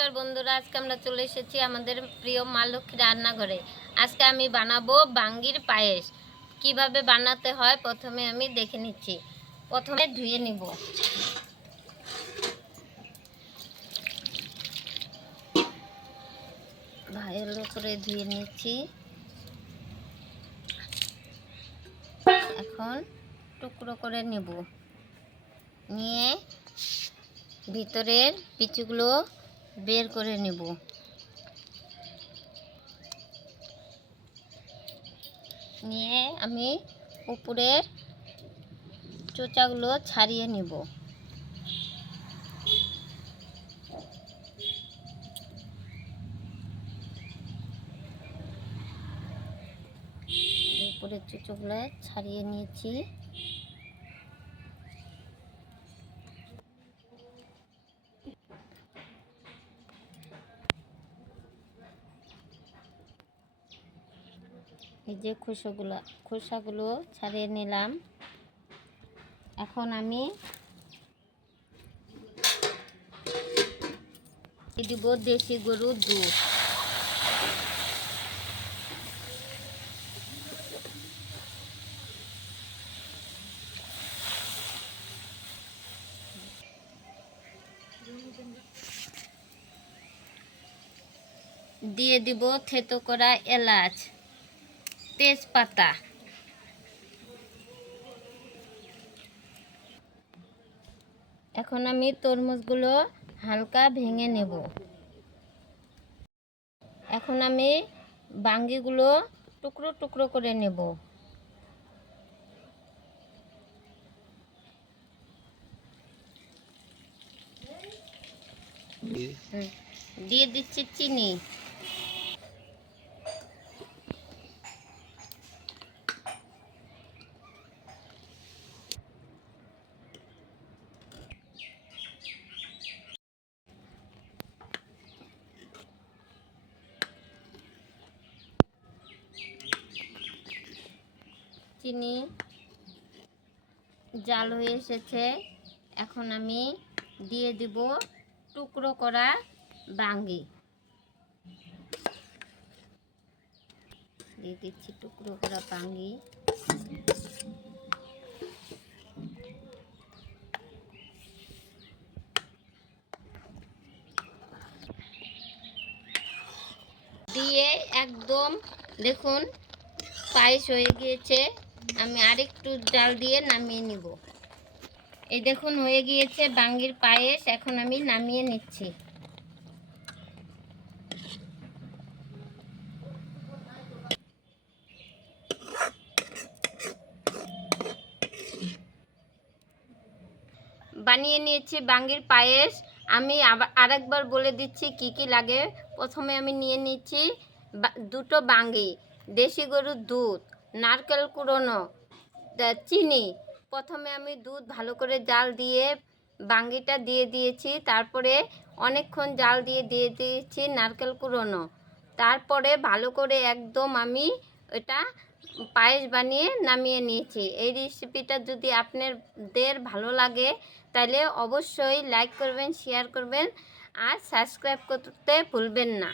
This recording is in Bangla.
নমস্কার বন্ধুরা, আজকে আমরা চলে এসেছি আমাদের প্রিয় মা লক্ষ্মী রান্নাঘরে। আজকে আমি বানাবো বাঙ্গির পায়েস। কিভাবে বানাতে হয় প্রথমে আমি দেখে নিচ্ছি। প্রথমে ধুয়ে নিব। ভালো করে ধুয়ে নিচ্ছি। এখন টুকরো করে নেব, নিয়ে ভিতরের বিচিগুলো বের করে নেব। নিয়ে আমি উপরের চোচাগুলো ছাড়িয়ে নেব। উপরের চোচাগুলো ছাড়িয়ে নিয়েছি। এই যে খোসাগুলো ছাড়িয়ে নিলাম। এখন আমি দিব দেশি গরুর দুধ। দিয়ে দিব থেতো করা এলাচ, তেজপাতা। এখন আমি তরমুজগুলো হালকা ভেঙে নেব। এখন আমি বাঙ্গিগুলো টুকরো টুকরো করে নেব। দিয়ে দিচ্ছি চিনি। চিনি জাল হয়ে এসেছে। এখন আমি দিয়ে দিব টুকরো করা বাঙ্গি। দিয়ে দিচ্ছি টুকরো করা বাঙ্গি। দিয়ে একদম দেখুন পায়েস হয়ে গিয়েছে। আমি আরেকটু জাল দিয়ে নামিয়ে নিব। এই দেখুন হয়ে গিয়েছে বাঙ্গির পায়েস। এখন আমি নামিয়ে নিচ্ছি। বানিয়ে নিয়েছি বাঙ্গির পায়েস। আমি আরেকবার বলে দিচ্ছি কি কি লাগে। প্রথমে আমি নিয়ে নিচ্ছি দুটো বাঙ্গি, দেশি গরুর দুধ, নারকেল কুড়োনো, চিনি। প্রথমে আমি দুধ ভালো করে জাল দিয়ে বাঙ্গিটা দিয়ে দিয়েছি। তারপরে অনেকক্ষণ জাল দিয়ে দিয়েছি নারকেল কুড়োনো। তারপরে ভালো করে একদম আমি এটা পায়েস বানিয়ে নামিয়ে নিয়েছি। এই রেসিপিটা যদি আপনাদের ভালো লাগে তাহলে অবশ্যই লাইক করবেন, শেয়ার করবেন আর সাবস্ক্রাইব করতে ভুলবেন না।